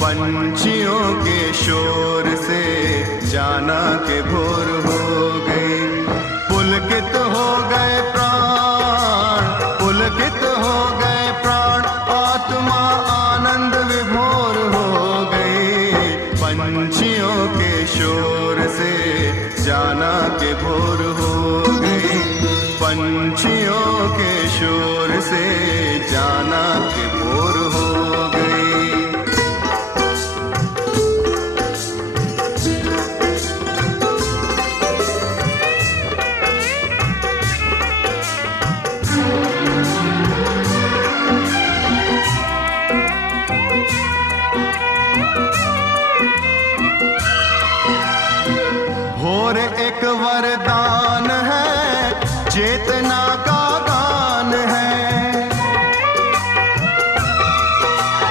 पंछियों के शोर से जाना के भोर हो गई। पुलकित हो गए प्राण, पुलकित हो गए प्राण, आत्मा आनंद विभोर हो गई। पंछियों के शोर से जाना के भोर हो गई। पंछियों के शोर से जाना के भोर हो गई। भोर एक वरदान है, चेतना